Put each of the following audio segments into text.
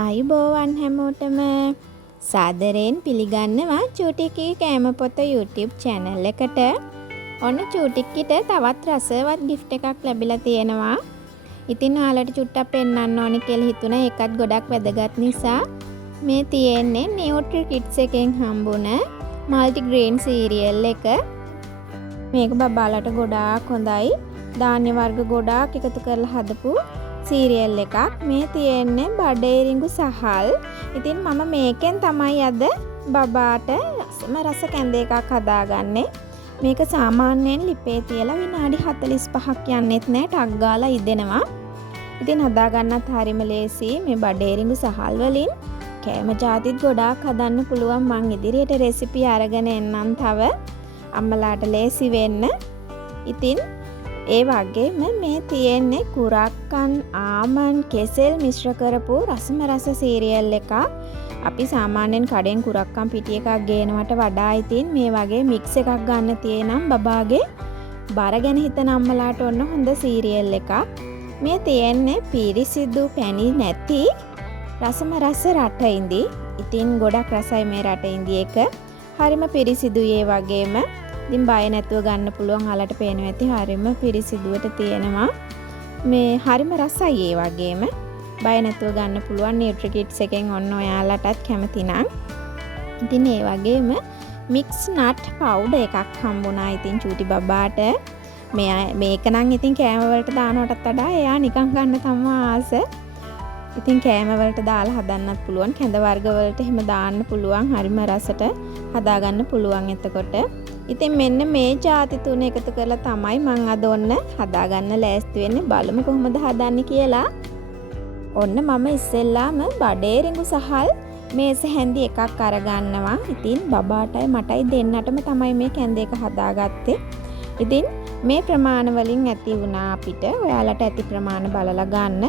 ආයුබෝවන් හැමෝටම සාදරයෙන් පිළිගන්නවා චූටිකී කෑම පොත YouTube channel එකට. ඔන්න චූටික්කිට තවත් රසවත් gift එකක් ලැබිලා තියෙනවා. ඉතින් ඔයාලට චුට්ටක් පෙන්නන්න ඕනි කියලා හිතුණා. ඒකත් ගොඩක් වැදගත් නිසා මේ තියෙන්නේ Nutri Kids එකෙන් හම්බුන multigrain cereal එක. මේක බබාලට ගොඩාක් හොඳයි. ධාන්‍ය වර්ග ගොඩාක් එකතු කරලා හදපු සීරියල් එකක්. මේ තියෙන්නේ බඩේරිඟු සහල්. ඉතින් මම මේකෙන් තමයි අද බබාට රස කැඳ එකක් හදාගන්නේ. මේක සාමාන්‍යයෙන් ලිපේ තියලා විනාඩි 45ක් යන්නෙත් නෑ, ටක් ගාලා ඉදෙනවා. ඉතින් හදාගන්නත් හරිම ලේසි. මේ බඩේරිඟු සහල් වලින් කෑම ජාතිත් ගොඩාක් හදන්න පුළුවන්. මං ඉදිරියට රෙසිපි අරගෙන එන්නම් තව අම්මලාට ලේසි වෙන්න. ඉතින් ඒ වගේම මේ තියෙන්නේ කුරක්කන් ආමන් කෙසෙල් මිශ්‍ර කරපු රසම රස සීරියල් එකක්. අපි සාමාන්‍යයෙන් කඩෙන් කුරක්කන් පිටි එකක් ගේනවට වඩා ඉතින් මේ වගේ මික්ස් එකක් ගන්න තියෙනම් බබාගේ බර ගැන හිතන අම්මලාට ඔන්න හොඳ සීරියල් එකක්. මේ තියෙන්නේ පිරිසිදු පැණි නැති රසම රස රටඉඳි. ඉතින් ගොඩක් රසයි මේ රටඉඳි එක. හරිම පිරිසිදුයි. ඒ වගේම ඉතින් බය නැතුව ගන්න පුළුවන්. ඔයාලට පේනවා ඇති හරිම පිරිසිදුවට තියෙනවා. මේ හරිම රසයි. ඒ වගේම බය නැතුව ගන්න පුළුවන්. Nutri Kids එකෙන් ඔන්න ඔයාලටත් කැමති නම්. ඉතින් ඒ වගේම mix nut powder එකක් හම්බුණා ඉතින් චූටි බබාට. මේක නම් ඉතින් කෑම වලට දානවටත් වඩා එයා නිකන් ගන්න තමයි ආස. ඉතින් කෑම වලට දාලා හදන්නත් පුළුවන්. කැඳ වර්ග වලට එහෙම දාන්න පුළුවන්. හරිම රසට හදාගන්න පුළුවන් එතකොට. ඉතින් මෙන්න මේ ಜಾති තුන එකතු කරලා තමයි මම අද ඔන්න හදාගන්න ලෑස්ති වෙන්නේ. බලමු කොහොමද හදන්නේ කියලා. ඔන්න මම ඉස්සෙල්ලාම බඩේරිඟු සහල් මේස හැන්දි එකක් අරගන්නවා. ඉතින් බබාටයි මටයි දෙන්නටම තමයි මේ කැඳ එක හදාගත්තේ. ඉතින් මේ ප්‍රමාණ වලින් ඇති වුණා අපිට. ඔයාලට ඇති ප්‍රමාණ බලලා ගන්න.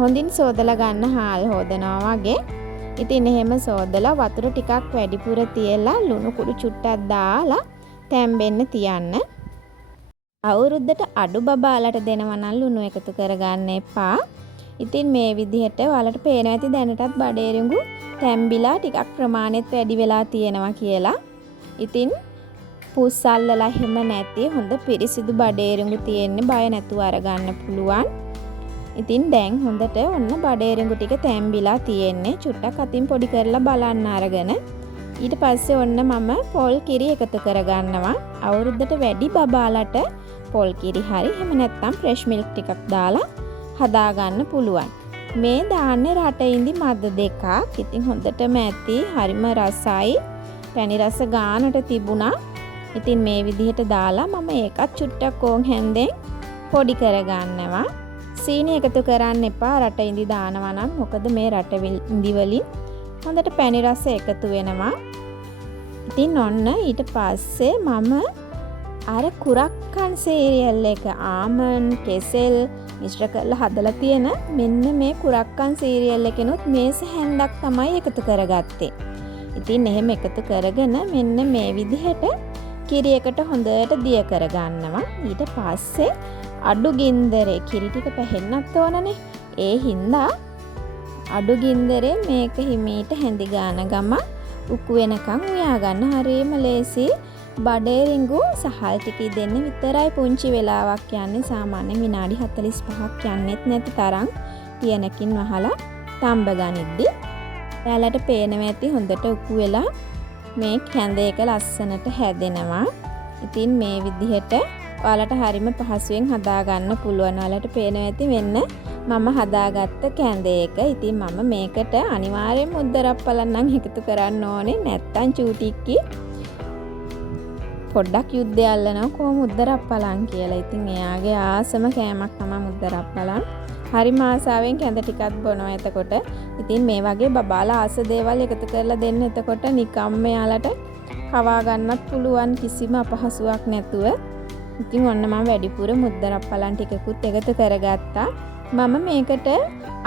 හොඳින් සෝදලා ගන්න හාල් හොදනවා වගේ. ඉතින් එහෙම සෝදලා වතුර ටිකක් වැඩිපුර තියලා ලුණු කුඩු චුට්ටක් දාලා තැම්බෙන්න තියන්න. අවුරුද්දට අඩු බබාලට දෙනවා නම් ලුණු එකතු කරගන්න එපා. ඉතින් මේ විදිහට ඔයාලට පේනවා ඇති දැනටත් බඩේරිඟු තැම්බිලා ටිකක් ප්‍රමාණෙත් වැඩි වෙලා තියෙනවා කියලා. ඉතින් පුස් අල්ලලා එහෙම නැති හොඳ පිරිසිදු බඩේරිඟු තියෙන්නේ. බය නැතුව අරගන්න පුළුවන්. ඉතින් දැන් හොඳට ඔන්න බඩේරිඟු ටික තැම්බිලා තියෙන්නේ. චුට්ටක් අතින් පොඩි කරලා බලන්න අරගෙන ඊට පස්සේ ඔන්න මම පොල් කිරි එකතු කරගන්නවා. අවුරුද්දට වැඩි බබාලට පොල් කිරි හරි එහෙම නැත්නම් ෆ්‍රෙෂ් මිල්ක් ටිකක් දාලා හදාගන්න පුළුවන්. මේ දාන්නේ රටඉඳි මද දෙකක්. ඉතින් හොඳටම ඇති. හරිම රසයි. පැණි රස ගානට තිබුණා. ඉතින් මේ විදිහට දාලා මම ඒකත් චුට්ටක් ඕන් හැන්දෙන් පොඩි කරගන්නවා. සීනි එකතු කරන්න එපා රටඉඳි දානවා නම්. මොකද මේ රටඉඳි වලින් හොඳට පැණි රස එකතු වෙනවා. ඉතින් ඔන්න ඊට පස්සේ මම අර කුරක්කන් සීරියල් එක ආමන් කෙසෙල් මිශ්‍ර කරලා හදලා තියෙන මෙන්න මේ කුරක්කන් සීරියල් එකනොත් මේස හැන්දක් තමයි එකතු කරගත්තේ. ඉතින් එහෙම එකතු කරගෙන මෙන්න මේ විදිහට කිරි එකට හොඳට දිය කරගන්නවා. ඊට පස්සේ අඩු ගින්දරේ කිරි ටික පැහෙන්නත් ඕනනේ. ඒ හින්දා අඩු ගින්දරේ මේක හිමීට හැඳි ගාන ගම උකු වෙනකන් උයා ගන්න. හරියම ලේසි. බඩේරිඟු සහල් ටික දෙන්න විතරයි පුංචි වෙලාවක් යන්නේ. සාමාන්‍යයෙන් විනාඩි 45ක් යන්නෙත් නැති තරම් පියනකින් වහලා තඹ ගනිද්දි. ඔයාලට පේනවා ඇති හොඳට උකු වෙලා මේ කැඳ එක ලස්සනට හැදෙනවා. ඉතින් මේ විදිහට ඔයාලට හරිම පහසුවෙන් හදාගන්න පුළුවන්. ඔයාලට පේනවා ඇති මෙන්න මම හදාගත්ත කැඳ එක. ඉතින් මම මේකට අනිවාර්යෙන් මුද්දරප්පලන් නම් එකතු කරන්න ඕනේ. නැත්තම් චූටික්කි පොඩ්ඩක් යුද්ධය අල්ලනවා කොහොම මුද්දරප්පලන් කියලා. ඉතින් එයාගේ ආසම කෑමක් තමයි මුද්දරප්පලන්. හරිම ආසාවෙන් කැඳ ටිකක් බොනවා එතකොට. ඉතින් මේ වගේ බබාලා ආස දේවල් එකතු කරලා දෙන්න. එතකොට නිකම්ම යාලට කවා ගන්නත් පුළුවන් කිසිම අපහසුාවක් නැතුව. ඉතින් ඔන්න මම වැඩිපුර මුද්දරප්පලන් ටිකකුත් එකතු කරගත්තා. මම මේකට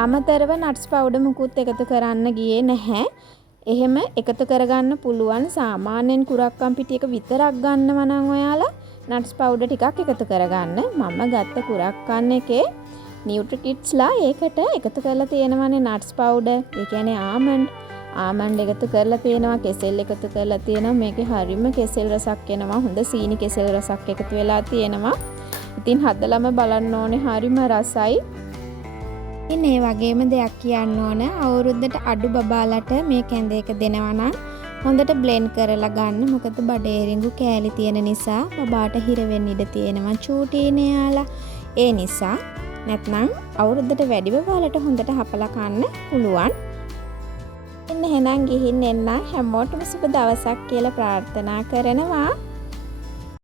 අමතරව නට්ස් පවුඩර් මුකුත් එකතු කරන්න ගියේ නැහැ. එහෙම එකතු කරගන්න පුළුවන්. සාමාන්‍යයෙන් කුරක්කන් පිටි එක විතරක් ගන්නවා නම් ඔයාලා නට්ස් පවුඩර් ටිකක් එකතු කරගන්න. මම ගත්ත කුරක්කන් එකේ නියුට්‍රිකිඩ්ස්ලා ඒකට එකතු කරලා තියෙනවානේ නට්ස් පවුඩර්. ඒ කියන්නේ ආමන්ඩ් එකතු කරලා තියෙනවා, කෙසෙල් එකතු කරලා තියෙනවා. මේකේ හරිම කෙසෙල් රසක් එනවා. හොඳ සීනි කෙසෙල් රසක් එකතු වෙලා තියෙනවා. ඉතින් හදලම බලන්න ඕනේ, හරිම රසයි. ඉතින් මේ වගේම දෙයක් කියන්න ඕන, අවුරුද්දට අඩු බබාලට මේ කැඳ එක දෙනවා නම් හොඳට බ්ලෙන්ඩ් කරලා ගන්න. මොකද බඩේරිඟු කෑලි තියෙන නිසා බබාට හිර වෙන්න ඉඩ තියෙනවා චූටිනේ යාලා. ඒ නිසා නැත්නම් අවුරුද්දට වැඩි බබාලට හොඳට හපලා කන්න පුළුවන්. ඉන්න එහෙනම් ගිහින් එන්න. හැමෝටම සුබ දවසක් කියලා ප්‍රාර්ථනා කරනවා.